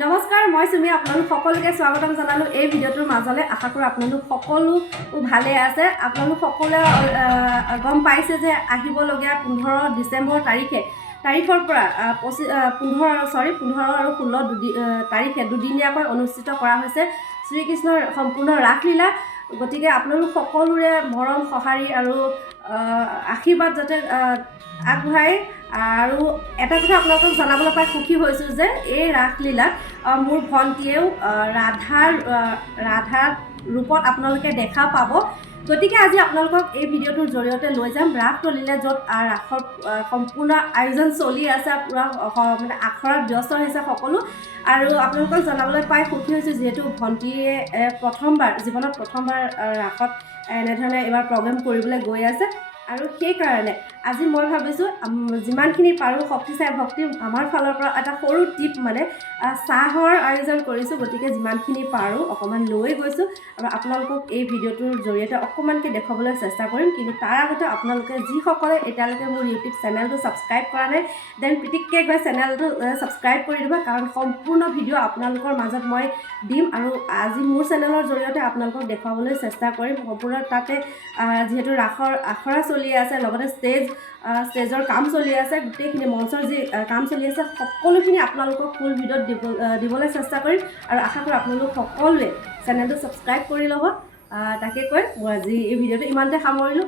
নমস্কাৰ, মই সুমি আপোনালোক সকলোকে স্বাগতম জনালোঁ এই ভিডিঅ'টোৰ মাজলৈ। আশা কৰোঁ আপোনালোক সকলো ভালে আছে। আপোনালোক সকলোৱে গম পাইছে যে আহিবলগীয়া 15 ডিচেম্বৰ তাৰিখৰ পৰা 15 আৰু 16 তাৰিখে দুদিনীয়াকৈ অনুষ্ঠিত কৰা হৈছে শ্ৰীকৃষ্ণৰ সম্পূৰ্ণ ৰাসলীলা। গতিকে আপোনালোক সকলোৰে মৰম সঁহাৰি আৰু আশীৰ্বাদ যাতে আগবঢ়াই। আৰু এটা কথা আপোনালোকক জনাবলৈ পাই সুখী হৈছোঁ যে এই ৰাসলীলাত মোৰ ভণ্টীয়েও ৰাধাৰ ৰূপত আপোনালোকে দেখা পাব। গতিকে আজি আপোনালোকক এই ভিডিঅ'টোৰ জৰিয়তে লৈ যাম ৰাসতলীলে, য'ত ৰাসৰ সম্পূৰ্ণ আয়োজন চলি আছে, পূৰা মানে আখৰাত ব্যস্ত হৈছে সকলো। আৰু আপোনালোকক জনাবলৈ পাই সুখী হৈছোঁ যিহেতু ভণ্টীয়ে জীৱনত প্ৰথমবাৰ ৰাসত এনেধৰণে এইবাৰ প্ৰগ্ৰেম কৰিবলৈ গৈ আছে। আৰু সেইকাৰণে আজি মই ভাবিছোঁ যিমানখিনি পাৰোঁ শক্তি চাই ভক্তি, আমাৰ ফালৰ পৰা এটা সৰু টিপ মানে চাহৰ আয়োজন কৰিছোঁ। গতিকে যিমানখিনি পাৰোঁ অকণমান লৈ গৈছোঁ আৰু আপোনালোকক এই ভিডিঅ'টোৰ জৰিয়তে অকণমানকৈ দেখুৱাবলৈ চেষ্টা কৰিম। কিন্তু তাৰ আগতে আপোনালোকে যিসকলে এতিয়ালৈকে মোৰ ইউটিউব চেনেলটো ছাবস্ক্ৰাইব কৰা নাই, দেন পিটিককৈ গৈ চেনেলটো ছাবস্ক্ৰাইব কৰি দিব, কাৰণ সম্পূৰ্ণ ভিডিঅ' আপোনালোকৰ মাজত মই দিম। আৰু আজি মোৰ চেনেলৰ জৰিয়তে আপোনালোকক দেখুৱাবলৈ চেষ্টা কৰিম সম্পূৰ্ণ। তাতে যিহেতু ৰাসৰ আখৰা চলি আছে, লগতে ষ্টেজৰ কাম চলি আছে, গোটেইখিনি মঞ্চৰ যি কাম চলি আছে সকলোখিনি আপোনালোকক ফুল ভিডিঅ'ত দিবলৈ চেষ্টা কৰিম। আৰু আশা কৰোঁ আপোনালোক সকলোৱে চেনেলটো ছাবস্ক্ৰাইব কৰি ল'ব। তাকে কৈ মই আজি এই ভিডিঅ'টো ইমানতে সামৰিলোঁ।